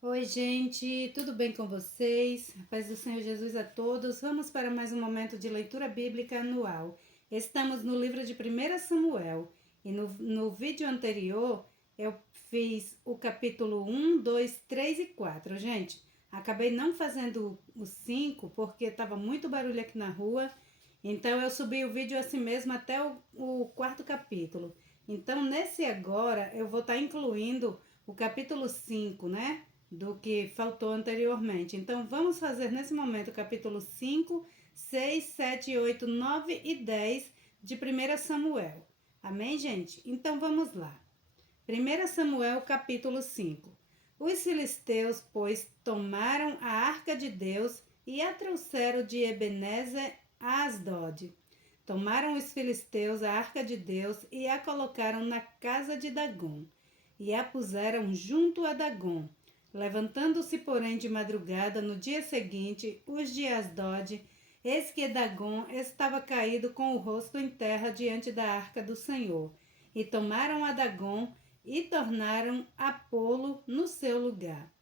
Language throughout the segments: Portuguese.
Oi, gente, tudo bem com vocês? A paz do Senhor Jesus a todos. Vamos para mais um momento de leitura bíblica anual. Estamos no livro de 1 Samuel e no vídeo anterior eu fiz o capítulo 1, 2, 3 e 4. Gente, acabei não fazendo o 5 porque estava muito barulho aqui na rua, então eu subi o vídeo assim mesmo até o quarto capítulo. Então, nesse agora, eu vou estar incluindo o capítulo 5, né? Do que faltou anteriormente. Então, vamos fazer nesse momento o capítulo 5, 6, 7, 8, 9 e 10 de 1 Samuel. Amém, gente? Então, vamos lá. 1 Samuel, capítulo 5. Os filisteus, pois, tomaram a arca de Deus e a trouxeram de Ebenezer a Asdod. Tomaram os filisteus a arca de Deus e a colocaram na casa de Dagom, e a puseram junto a Dagom. Levantando-se, porém, de madrugada, no dia seguinte, os de Asdod, eis que Dagom estava caído com o rosto em terra diante da arca do Senhor. E tomaram a Dagom e tornaram a pô-lo no seu lugar.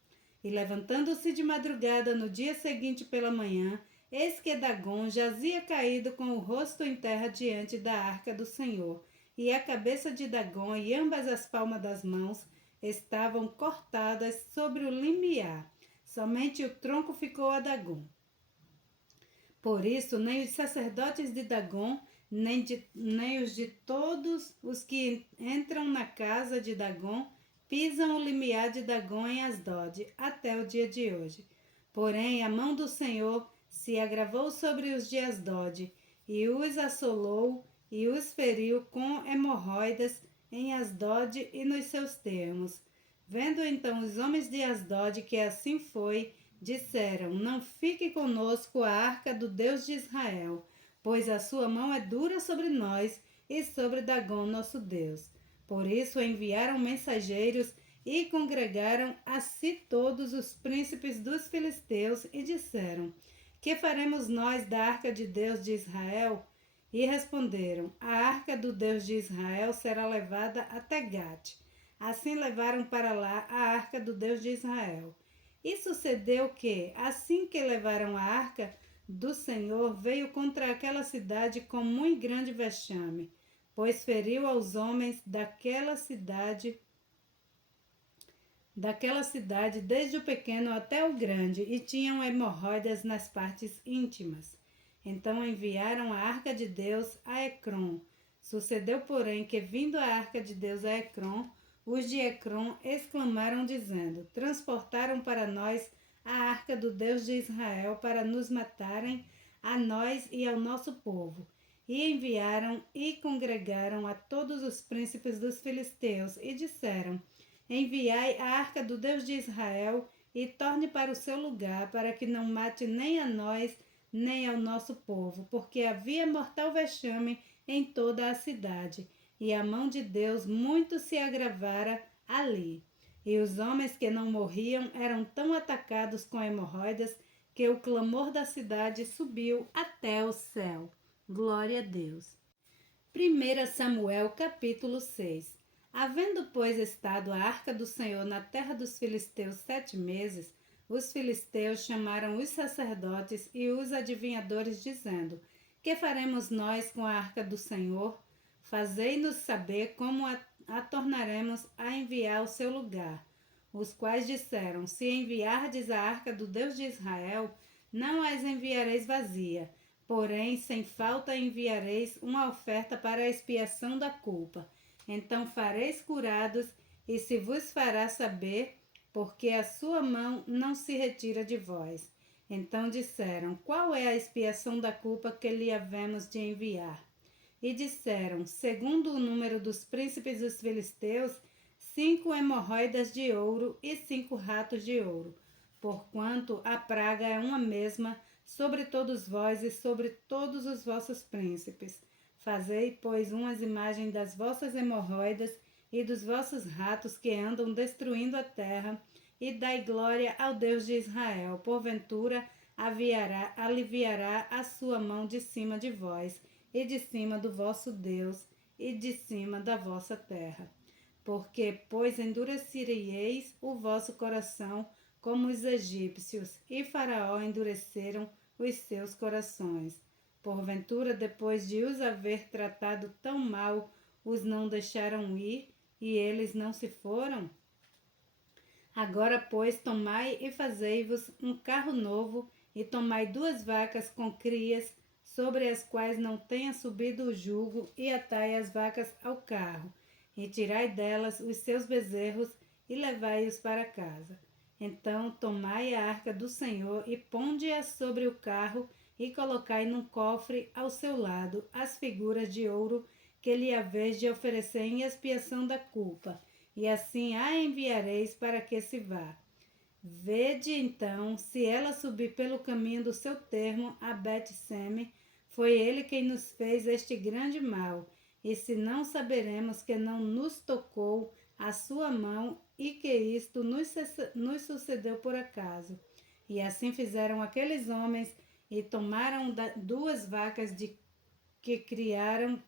E levantando-se de madrugada no dia seguinte pela manhã, eis que Dagom jazia caído com o rosto em terra diante da arca do Senhor, e a cabeça de Dagom e ambas as palmas das mãos estavam cortadas sobre o limiar. Somente o tronco ficou a Dagom. Por isso, nem os sacerdotes de Dagom, nem os de todos os que entram na casa de Dagom, pisam o limiar de Dagom em Asdod, até o dia de hoje. Porém, a mão do Senhor se agravou sobre os de Asdod, e os assolou e os feriu com hemorroidas em Asdod e nos seus termos. Vendo então os homens de Asdod que assim foi, disseram: Não fique conosco a arca do Deus de Israel, pois a sua mão é dura sobre nós e sobre Dagom nosso Deus. Por isso enviaram mensageiros e congregaram a si todos os príncipes dos filisteus e disseram: Que faremos nós da arca de Deus de Israel? E responderam: A arca do Deus de Israel será levada até Gate. Assim levaram para lá a arca do Deus de Israel. E sucedeu que, assim que levaram a arca do Senhor, veio contra aquela cidade com muito grande vexame, pois feriu aos homens daquela cidade, desde o pequeno até o grande, e tinham hemorroidas nas partes íntimas. Então enviaram a arca de Deus a Ecrom. Sucedeu, porém, que vindo a arca de Deus a Ecrom, os de Ecrom exclamaram, dizendo: Transportaram para nós a arca do Deus de Israel para nos matarem, a nós e ao nosso povo. E enviaram e congregaram a todos os príncipes dos filisteus e disseram: Enviai a arca do Deus de Israel e torne para o seu lugar, para que não mate nem a nós, nem ao nosso povo, porque havia mortal vexame em toda a cidade, e a mão de Deus muito se agravara ali. E os homens que não morriam eram tão atacados com hemorroidas que o clamor da cidade subiu até o céu. Glória a Deus. 1 Samuel, capítulo 6. Havendo, pois, estado a arca do Senhor na terra dos filisteus 7 meses, os filisteus chamaram os sacerdotes e os adivinhadores, dizendo: Que faremos nós com a arca do Senhor? Fazei-nos saber como a tornaremos a enviar ao seu lugar. Os quais disseram: Se enviardes a arca do Deus de Israel, não as enviareis vazia, porém sem falta enviareis uma oferta para a expiação da culpa. Então fareis curados, e se vos fará saber, porque a sua mão não se retira de vós. Então disseram: Qual é a expiação da culpa que lhe havemos de enviar? E disseram: Segundo o número dos príncipes dos filisteus, 5 hemorroidas de ouro e 5 ratos de ouro, porquanto a praga é uma mesma sobre todos vós e sobre todos os vossos príncipes. Fazei, pois, umas imagens das vossas hemorroidas e dos vossos ratos que andam destruindo a terra, e dai glória ao Deus de Israel. Porventura aliviará a sua mão de cima de vós, e de cima do vosso Deus, e de cima da vossa terra. Porque, pois, endurecereis o vosso coração como os egípcios, e Faraó endureceram os seus corações. Porventura, depois de os haver tratado tão mal, os não deixaram ir, e eles não se foram? Agora, pois, tomai e fazei-vos um carro novo, e tomai 2 vacas com crias, sobre as quais não tenha subido o jugo, e atai as vacas ao carro, e tirai delas os seus bezerros, e levai-os para casa. Então tomai a arca do Senhor, e ponde-a sobre o carro, e colocai num cofre ao seu lado as figuras de ouro que lhe haveis de oferecer em expiação da culpa, e assim a enviareis para que se vá. Vede então, se ela subir pelo caminho do seu termo a Bet-Seme, foi ele quem nos fez este grande mal, e se não saberemos que não nos tocou a sua mão e que isto nos sucedeu por acaso. E assim fizeram aqueles homens, e tomaram 2 vacas que criavam,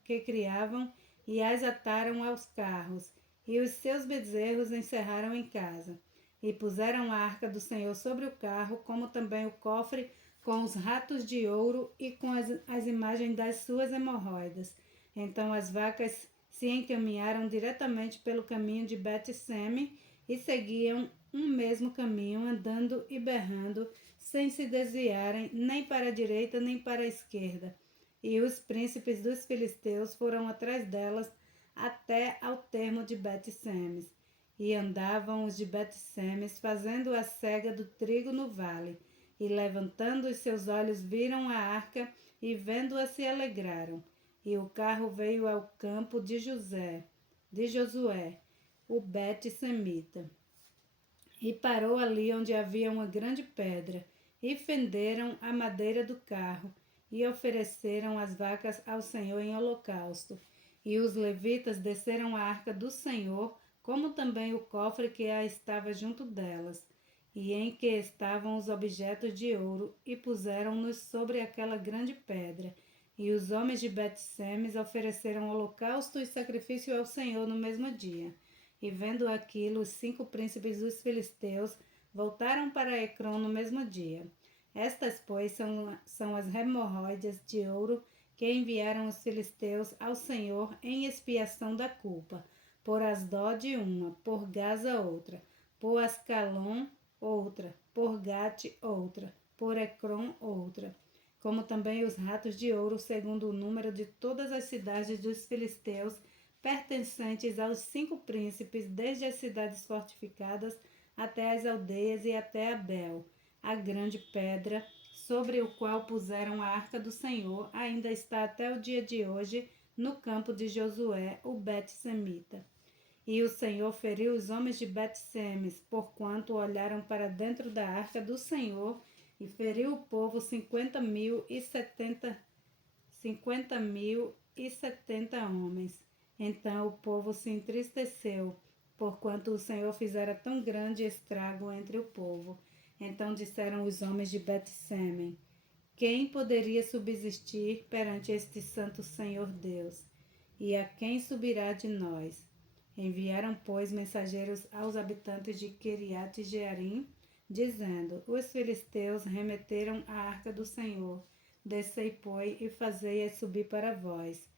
e as ataram aos carros, e os seus bezerros encerraram em casa. E puseram a arca do Senhor sobre o carro, como também o cofre com os ratos de ouro e com as imagens das suas hemorroidas. Então as vacas se encaminharam diretamente pelo caminho de Bet-Seme e seguiam um mesmo caminho, andando e berrando, sem se desviarem nem para a direita nem para a esquerda. E os príncipes dos filisteus foram atrás delas até ao termo de Bet-Semes. E andavam os de Bet-Semes, fazendo a cega do trigo no vale. E levantando os seus olhos, viram a arca, e vendo-a se alegraram. E o carro veio ao campo de Josué, o Bet-Semita. E parou ali onde havia uma grande pedra, e fenderam a madeira do carro, e ofereceram as vacas ao Senhor em holocausto. E os levitas desceram a arca do Senhor, como também o cofre que estava junto delas, e em que estavam os objetos de ouro, e puseram-nos sobre aquela grande pedra. E os homens de Bet-Semes ofereceram holocausto e sacrifício ao Senhor no mesmo dia. E vendo aquilo, os 5 príncipes dos filisteus voltaram para Ecrom no mesmo dia. Estas, pois, são as hemorroidas de ouro que enviaram os filisteus ao Senhor em expiação da culpa, por Asdod uma, por Gaza outra, por Ascalon outra, por Gate outra, por Ecrom outra, como também os ratos de ouro, segundo o número de todas as cidades dos filisteus, pertencentes aos 5 príncipes, desde as cidades fortificadas até as aldeias e até Abel. A grande pedra sobre o qual puseram a arca do Senhor ainda está até o dia de hoje no campo de Josué, o Bet-Semita. E o Senhor feriu os homens de Bet-Semes, porquanto olharam para dentro da arca do Senhor, e feriu o povo 50.070 homens. Então o povo se entristeceu, porquanto o Senhor fizera tão grande estrago entre o povo. Então disseram os homens de Bet-Semes: quem poderia subsistir perante este santo Senhor Deus? E a quem subirá de nós? Enviaram, pois, mensageiros aos habitantes de Quiriate-Jearim, dizendo: os filisteus remeteram a arca do Senhor. Descei, pois, e fazei-a subir para vós.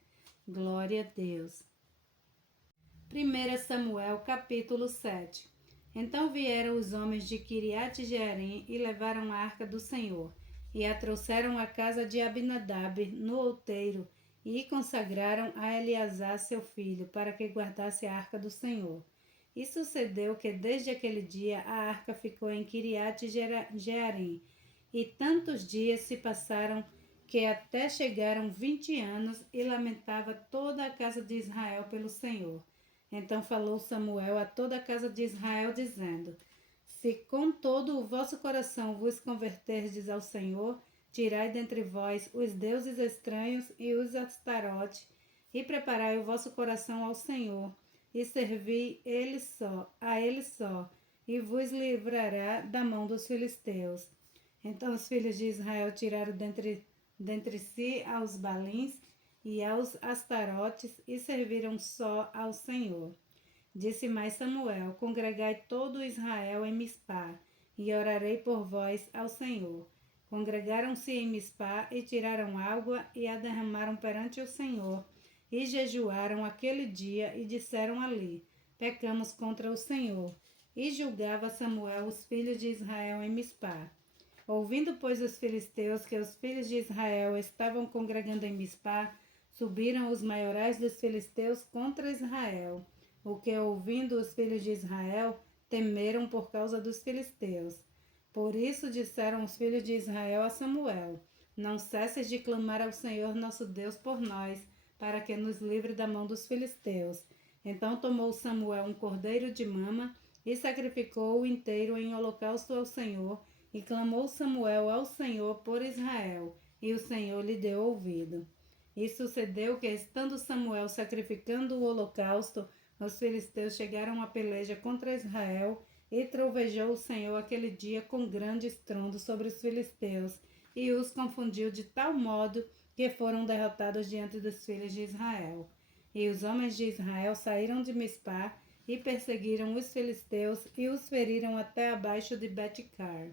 Glória a Deus. 1 Samuel, capítulo 7. Então vieram os homens de Quiriate-Jearim e levaram a arca do Senhor, e a trouxeram à casa de Abinadab, no outeiro, e consagraram a Eleazar seu filho, para que guardasse a arca do Senhor. E sucedeu que desde aquele dia a arca ficou em Quiriate-Jearim, e tantos dias se passaram que até chegaram 20 anos, e lamentava toda a casa de Israel pelo Senhor. Então falou Samuel a toda a casa de Israel, dizendo: se com todo o vosso coração vos converterdes ao Senhor, tirai dentre vós os deuses estranhos e os Astarote, e preparai o vosso coração ao Senhor, e servi a ele só, e vos livrará da mão dos filisteus. Então os filhos de Israel tiraram dentre si aos Balins e aos Astarotes, e serviram só ao Senhor. Disse mais Samuel: congregai todo Israel em Mispá, e orarei por vós ao Senhor. Congregaram-se em Mispá e tiraram água e a derramaram perante o Senhor, e jejuaram aquele dia e disseram ali: pecamos contra o Senhor. E julgava Samuel os filhos de Israel em Mispá. Ouvindo, pois, os filisteus que os filhos de Israel estavam congregando em Mispá, subiram os maiorais dos filisteus contra Israel. O que, ouvindo os filhos de Israel, temeram por causa dos filisteus. Por isso disseram os filhos de Israel a Samuel: não cesses de clamar ao Senhor nosso Deus por nós, para que nos livre da mão dos filisteus. Então tomou Samuel um cordeiro de mama e sacrificou-o inteiro em holocausto ao Senhor, e clamou Samuel ao Senhor por Israel, e o Senhor lhe deu ouvido. E sucedeu que, estando Samuel sacrificando o holocausto, os filisteus chegaram à peleja contra Israel, e trovejou o Senhor aquele dia com grande estrondo sobre os filisteus, e os confundiu de tal modo que foram derrotados diante dos filhos de Israel. E os homens de Israel saíram de Mispá e perseguiram os filisteus e os feriram até abaixo de Bet-car.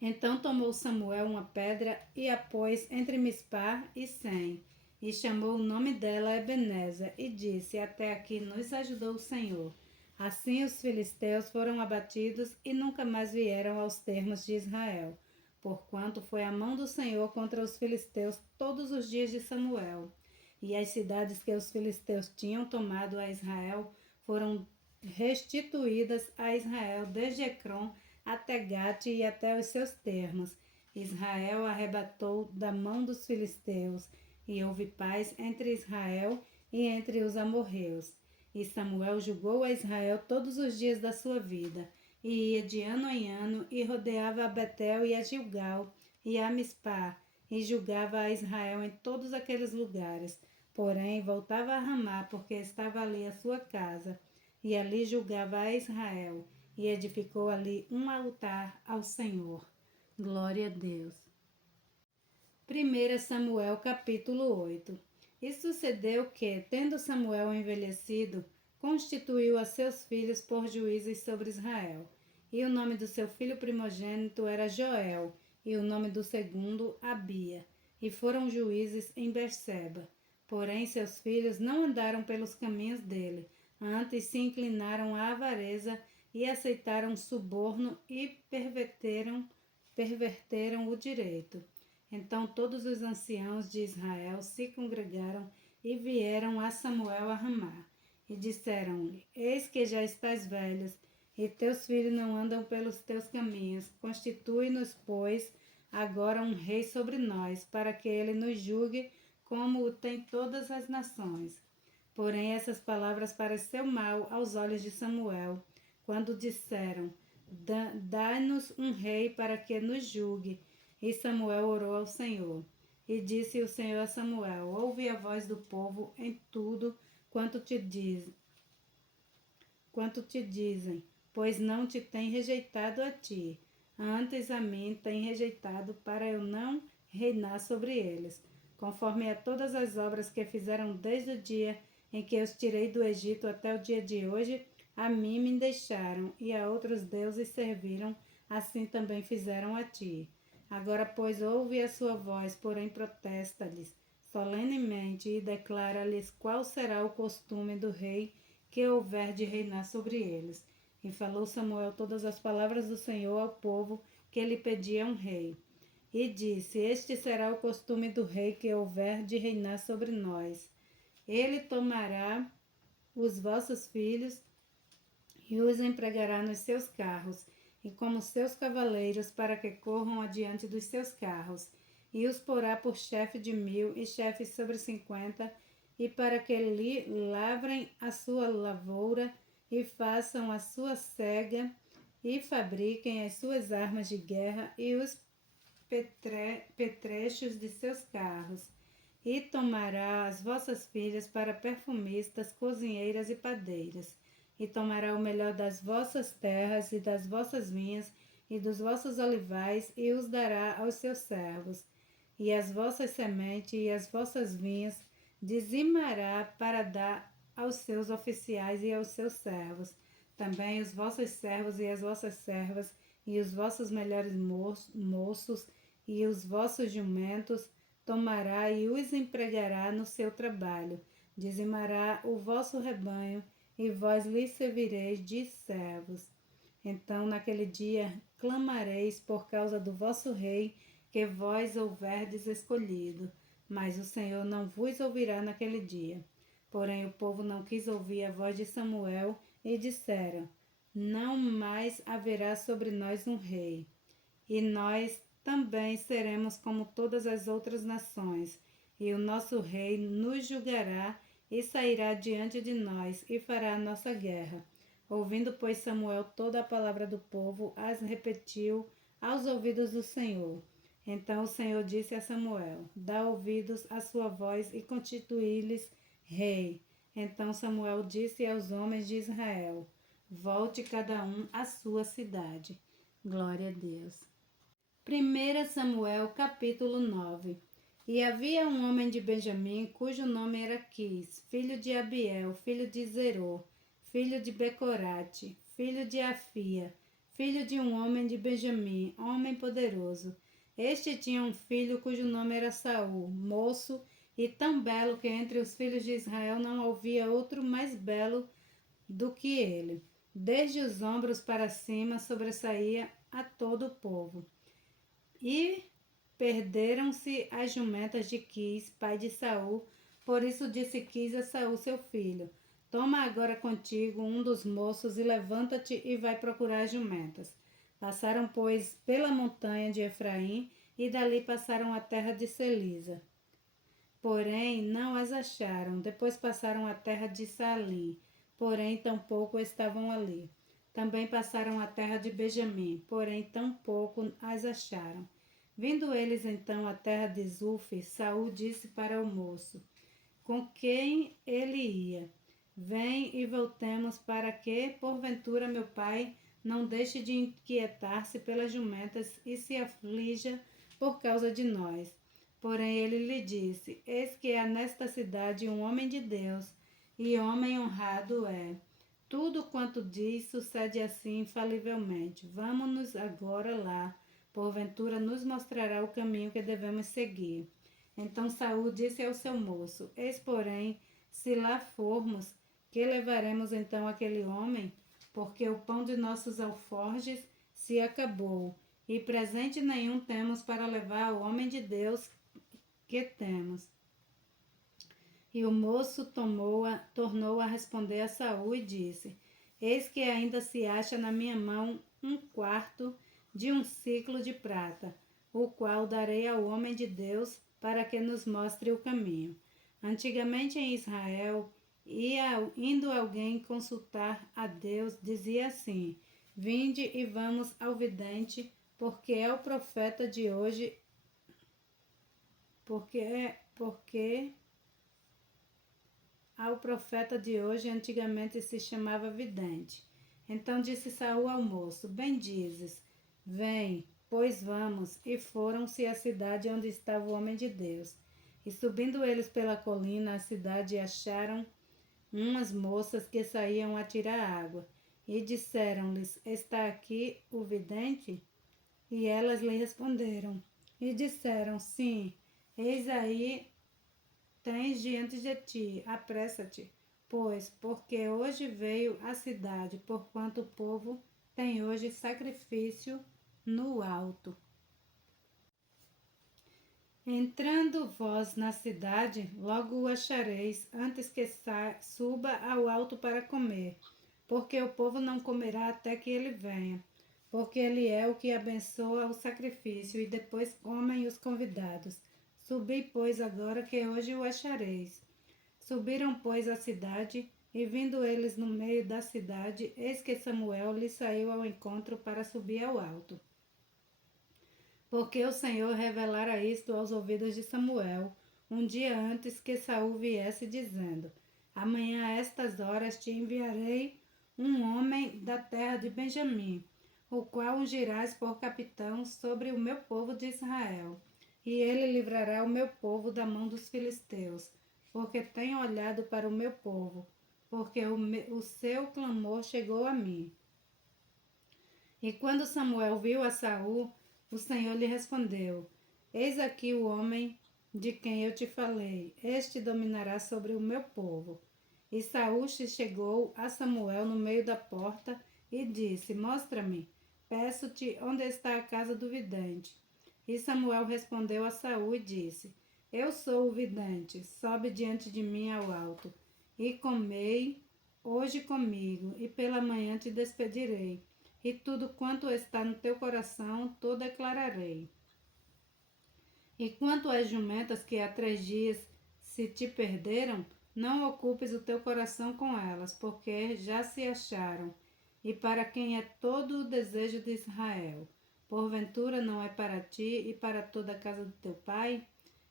Então tomou Samuel uma pedra e a pôs entre Mispá e Sem, e chamou o nome dela Ebenezer, e disse: até aqui nos ajudou o Senhor. Assim os filisteus foram abatidos e nunca mais vieram aos termos de Israel, porquanto foi a mão do Senhor contra os filisteus todos os dias de Samuel. E as cidades que os filisteus tinham tomado a Israel foram restituídas a Israel desde Ecrom até Gate e até os seus termos. Israel arrebatou da mão dos filisteus, e houve paz entre Israel e entre os amorreus. E Samuel julgou a Israel todos os dias da sua vida, e ia de ano em ano, e rodeava a Betel e a Gilgal, e a Mispá, e julgava a Israel em todos aqueles lugares. Porém, voltava a Ramá, porque estava ali a sua casa, e ali julgava a Israel, e edificou ali um altar ao Senhor. Glória a Deus. 1 Samuel capítulo 8. E sucedeu que, tendo Samuel envelhecido, constituiu a seus filhos por juízes sobre Israel. E o nome do seu filho primogênito era Joel, e o nome do segundo, Abia. E foram juízes em Berseba. Porém, seus filhos não andaram pelos caminhos dele, antes se inclinaram à avareza e aceitaram suborno e perverteram o direito. Então todos os anciãos de Israel se congregaram e vieram a Samuel a Ramá, e disseram-lhe: eis que já estás velho, e teus filhos não andam pelos teus caminhos. Constitui-nos, pois, agora um rei sobre nós, para que ele nos julgue como o tem todas as nações. Porém, essas palavras pareceu mal aos olhos de Samuel, quando disseram: dá-nos um rei para que nos julgue. E Samuel orou ao Senhor. E disse o Senhor a Samuel: ouve a voz do povo em tudo quanto te dizem, pois não te tem rejeitado a ti, antes a mim tem rejeitado, para eu não reinar sobre eles, conforme a todas as obras que fizeram desde o dia em que os tirei do Egito até o dia de hoje. A mim me deixaram, e a outros deuses serviram, assim também fizeram a ti. Agora, pois, ouve a sua voz, porém protesta-lhes solenemente e declara-lhes qual será o costume do rei que houver de reinar sobre eles. E falou Samuel todas as palavras do Senhor ao povo que lhe pedia um rei. E disse: este será o costume do rei que houver de reinar sobre nós. Ele tomará os vossos filhos e os empregará nos seus carros, e como seus cavaleiros, para que corram adiante dos seus carros, e os porá por chefe de 1000 e chefes sobre 50, e para que lhe lavrem a sua lavoura, e façam a sua cega, e fabriquem as suas armas de guerra e os petrechos de seus carros. E tomará as vossas filhas para perfumistas, cozinheiras e padeiras. E tomará o melhor das vossas terras e das vossas vinhas e dos vossos olivais, e os dará aos seus servos. E as vossas sementes e as vossas vinhas dizimará para dar aos seus oficiais e aos seus servos. também os vossos servos e as vossas servas, e os vossos melhores moços, e os vossos jumentos, tomará e os empregará no seu trabalho, dizimará o vosso rebanho, e vós lhe servireis de servos. Então, naquele dia, clamareis por causa do vosso rei, que vós houverdes escolhido, mas o Senhor não vos ouvirá naquele dia. Porém, o povo não quis ouvir a voz de Samuel, e disseram: não mais haverá sobre nós um rei, e nós também seremos como todas as outras nações, e o nosso rei nos julgará e sairá diante de nós e fará a nossa guerra. Ouvindo, pois, Samuel toda a palavra do povo, as repetiu aos ouvidos do Senhor. Então o Senhor disse a Samuel: dá ouvidos à sua voz e constituí-lhes rei. Então Samuel disse aos homens de Israel: volte cada um à sua cidade. Glória a Deus. 1 Samuel capítulo 9. E havia um homem de Benjamim, cujo nome era Quis, filho de Abiel, filho de Zeror, filho de Becorate, filho de Afia, filho de um homem de Benjamim, homem poderoso. Este tinha um filho cujo nome era Saul, moço e tão belo que entre os filhos de Israel não havia outro mais belo do que ele. Desde os ombros para cima sobressaía a todo o povo. E perderam-se as jumentas de Quis, pai de Saul. Por isso disse Quis a Saul, seu filho: toma agora contigo um dos moços e levanta-te e vai procurar as jumentas. Passaram, pois, pela montanha de Efraim e dali passaram a terra de Selisa. Porém, não as acharam. Depois passaram a terra de Salim. Porém, tampouco estavam ali. Também passaram a terra de Benjamim. Porém, tampouco as acharam. Vindo eles então à terra de Zuf, Saul disse para o moço, com quem ele ia: vem e voltemos, para que, porventura, meu pai não deixe de inquietar-se pelas jumentas e se aflija por causa de nós. Porém ele lhe disse: eis que há nesta cidade um homem de Deus, e homem honrado é. Tudo quanto diz sucede assim infalivelmente. Vamos-nos agora lá, porventura nos mostrará o caminho que devemos seguir. Então Saul disse ao seu moço: eis, porém, se lá formos, que levaremos então aquele homem? Porque o pão de nossos alforjes se acabou, e presente nenhum temos para levar ao homem de Deus que temos. E o moço tornou a responder a Saul e disse: eis que ainda se acha na minha mão um quarto de um siclo de prata, o qual darei ao homem de Deus para que nos mostre o caminho. Antigamente em Israel, indo alguém consultar a Deus, dizia assim: vinde e vamos ao vidente, porque é o profeta de hoje, porque ao profeta de hoje antigamente se chamava vidente. Então disse Saul ao moço: bem dizes, vem, pois vamos. E foram-se à cidade onde estava o homem de Deus. E subindo eles pela colina à cidade, acharam umas moças que saíam a tirar água. E disseram-lhes: está aqui o vidente? E elas lhe responderam e disseram: sim, eis aí tens diante de ti, apressa-te, pois, porque hoje veio à cidade, porquanto o povo tem hoje sacrifício no alto. Entrando vós na cidade, logo o achareis, antes que suba ao alto para comer, porque o povo não comerá até que ele venha, porque ele é o que abençoa o sacrifício, e depois comem os convidados. Subi, pois, agora que hoje o achareis. Subiram, pois, à cidade, e vindo eles no meio da cidade, eis que Samuel lhe saiu ao encontro para subir ao alto. Porque o Senhor revelara isto aos ouvidos de Samuel, um dia antes que Saul viesse, dizendo: amanhã a estas horas te enviarei um homem da terra de Benjamim, o qual ungirás por capitão sobre o meu povo de Israel. E ele livrará o meu povo da mão dos filisteus, porque tenho olhado para o meu povo, porque o seu clamor chegou a mim. E quando Samuel viu a Saul, o Senhor lhe respondeu: Eis aqui o homem de quem eu te falei, este dominará sobre o meu povo. E Saul se chegou a Samuel no meio da porta e disse: Mostra-me, peço-te, onde está a casa do vidente. E Samuel respondeu a Saul e disse: Eu sou o vidente, sobe diante de mim ao alto, e comei hoje comigo, e pela manhã te despedirei, e tudo quanto está no teu coração, tu declararei. E quanto às jumentas que há 3 dias se te perderam, não ocupes o teu coração com elas, porque já se acharam, e para quem é todo o desejo de Israel. Porventura não é para ti e para toda a casa do teu pai?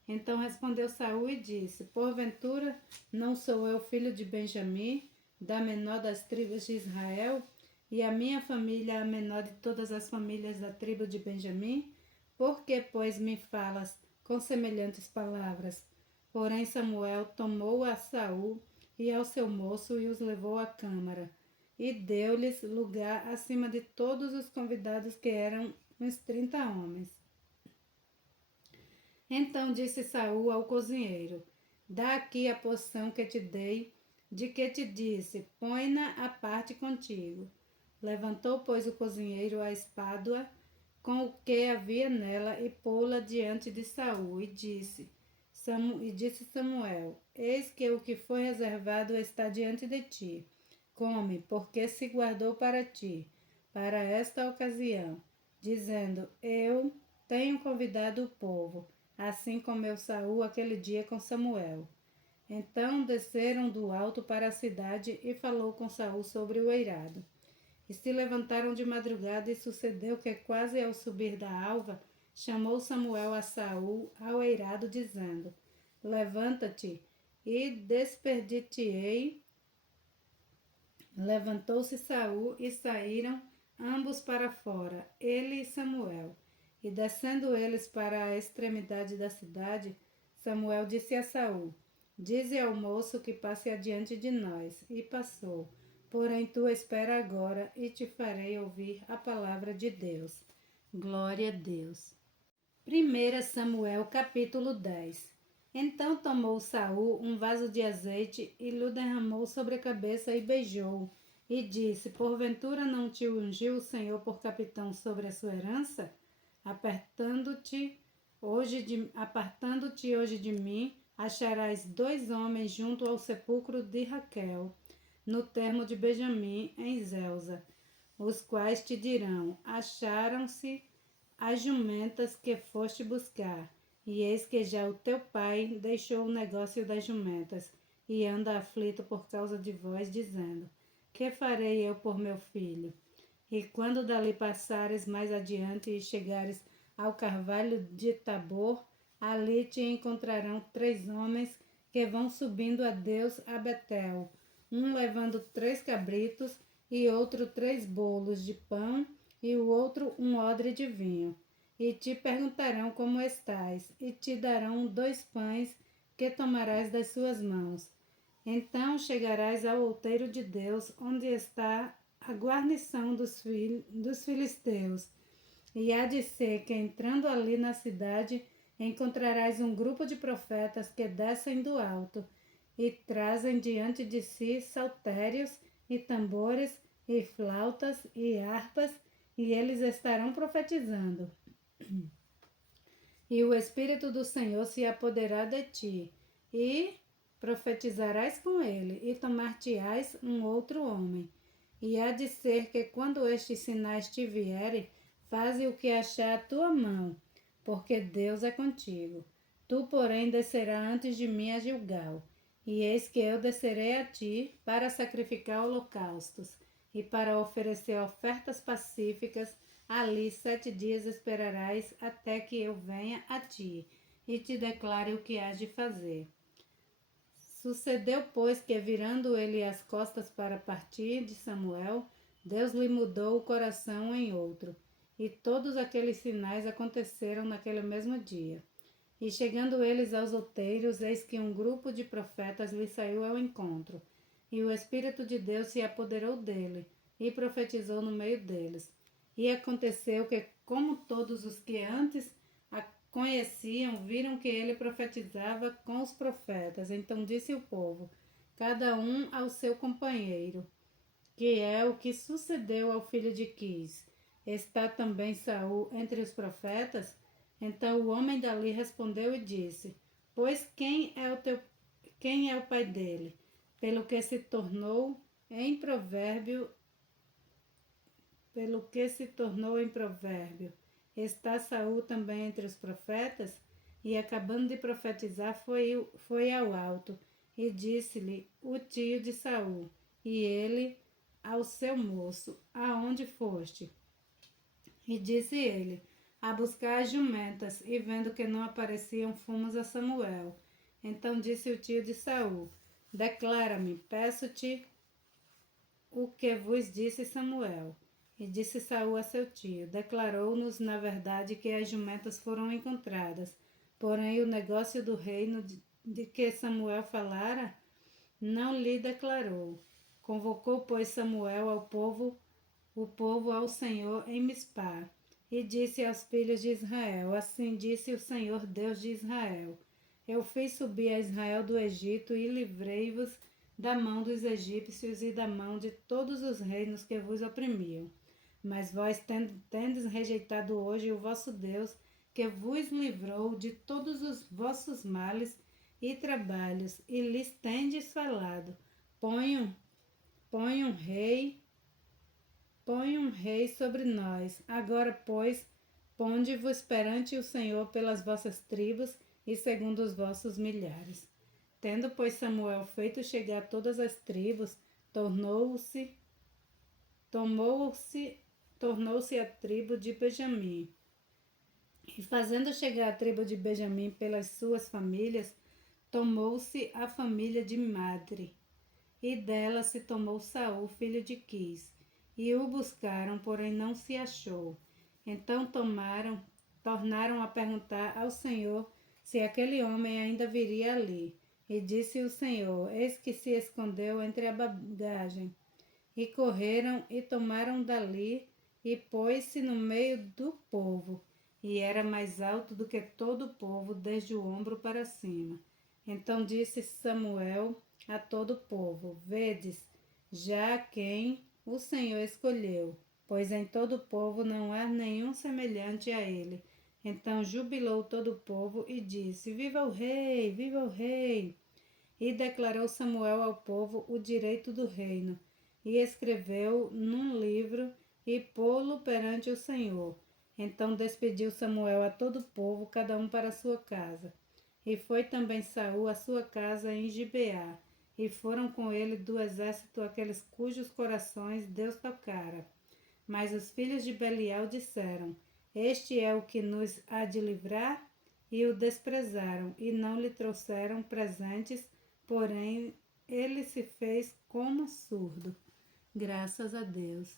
Então respondeu Saul e disse: Porventura não sou eu filho de Benjamim, da menor das tribos de Israel, e a minha família a menor de todas as famílias da tribo de Benjamim? Por que, pois, me falas com semelhantes palavras? Porém Samuel tomou a Saul e ao seu moço e os levou à câmara, e deu-lhes lugar acima de todos os convidados, que eram uns 30 homens. Então disse Saul ao cozinheiro: Dá aqui a porção que te dei, de que te disse, põe-na à parte contigo. Levantou, pois, o cozinheiro a espádua com o que havia nela e pô-la diante de Saul, e disse Samuel: Eis que o que foi reservado está diante de ti. Come, porque se guardou para ti, para esta ocasião, dizendo: Eu tenho convidado o povo, assim comeu Saul aquele dia com Samuel. Então desceram do alto para a cidade e falou com Saul sobre o eirado. E se levantaram de madrugada, e sucedeu que quase ao subir da alva, chamou Samuel a Saul ao eirado, dizendo: Levanta-te e despedir-te-ei. Levantou-se Saul e saíram ambos para fora, ele e Samuel. E descendo eles para a extremidade da cidade, Samuel disse a Saul: Dize ao moço que passe adiante de nós. E passou. Porém tu espera agora, e te farei ouvir a palavra de Deus. Glória a Deus. 1 Samuel capítulo 10. Então tomou Saul um vaso de azeite e lhe derramou sobre a cabeça e beijou. E disse: Porventura não te ungiu o Senhor por capitão sobre a sua herança? Apartando-te hoje de mim, acharás 2 homens junto ao sepulcro de Raquel, no termo de Benjamim, em Zelza, os quais te dirão: Acharam-se as jumentas que foste buscar, e eis que já o teu pai deixou o negócio das jumentas, e anda aflito por causa de vós, dizendo: Que farei eu por meu filho? E quando dali passares mais adiante e chegares ao carvalho de Tabor, ali te encontrarão 3 homens que vão subindo a Deus a Betel, um levando 3 cabritos, e outro 3 bolos de pão, e o outro um odre de vinho. E te perguntarão como estás, e te darão 2 pães que tomarás das suas mãos. Então chegarás ao outeiro de Deus, onde está a guarnição dos filisteus. E há de ser que, entrando ali na cidade, encontrarás um grupo de profetas que descem do alto e trazem diante de si saltérios e tambores e flautas e harpas, e eles estarão profetizando. E o Espírito do Senhor se apoderará de ti, e profetizarás com ele, e tomar-te-ás um outro homem. E há de ser que, quando estes sinais te vierem, faze o que achar a tua mão, porque Deus é contigo. Tu, porém, descerás antes de mim a Gilgal, e eis que eu descerei a ti para sacrificar holocaustos, e para oferecer ofertas pacíficas. Ali 7 dias esperarás até que eu venha a ti, e te declare o que hás de fazer. Sucedeu, pois, que, virando ele as costas para partir de Samuel, Deus lhe mudou o coração em outro. E todos aqueles sinais aconteceram naquele mesmo dia. E chegando eles aos outeiros, eis que um grupo de profetas lhe saiu ao encontro. e o Espírito de Deus se apoderou dele, e profetizou no meio deles. E aconteceu que, como todos os que antes a conheciam, viram que ele profetizava com os profetas. Então disse o povo, cada um ao seu companheiro, que é o que sucedeu ao filho de Quis. Está também Saul entre os profetas? Então o homem dali respondeu e disse, pois quem é o pai dele? Pelo que se tornou em provérbio, está Saul também entre os profetas? E acabando de profetizar, foi ao alto, e disse-lhe o tio de Saul, e ele ao seu moço, aonde foste? E disse ele, a buscar as jumentas, e vendo que não apareciam, fomos a Samuel. Então disse o tio de Saul, declara-me, peço-te o que vos disse Samuel. E disse Saul a seu tio, declarou-nos na verdade que as jumentas foram encontradas, porém o negócio do reino de que Samuel falara, não lhe declarou. Convocou, pois, Samuel o povo ao Senhor em Mispá, e disse aos filhos de Israel, assim disse o Senhor Deus de Israel, eu fiz subir a Israel do Egito e livrei-vos da mão dos egípcios e da mão de todos os reinos que vos oprimiam. Mas vós tendes rejeitado hoje o vosso Deus, que vos livrou de todos os vossos males e trabalhos, e lhes tendes falado, põe um rei sobre nós. Agora, pois, ponde-vos perante o Senhor pelas vossas tribos e segundo os vossos milhares. Tendo, pois, Samuel feito chegar todas as tribos, tornou-se a tribo de Benjamim. E fazendo chegar a tribo de Benjamim pelas suas famílias, tomou-se a família de Madre, e dela se tomou Saul, filho de Quis, e o buscaram, porém não se achou. Então tornaram a perguntar ao Senhor se aquele homem ainda viria ali. E disse o Senhor, eis que se escondeu entre a bagagem. E correram e tomaram dali, e pôs-se no meio do povo, e era mais alto do que todo o povo, desde o ombro para cima. Então disse Samuel a todo o povo, vedes, já quem o Senhor escolheu, pois em todo o povo não há nenhum semelhante a ele. Então jubilou todo o povo e disse, viva o rei, viva o rei! E declarou Samuel ao povo o direito do reino, e escreveu num livro e pô-lo perante o Senhor. Então despediu Samuel a todo o povo, cada um para a sua casa. E foi também Saul à sua casa em Gibeá, e foram com ele do exército aqueles cujos corações Deus tocara. Mas os filhos de Belial disseram, este é o que nos há de livrar? E o desprezaram, e não lhe trouxeram presentes, porém ele se fez como surdo. Graças a Deus.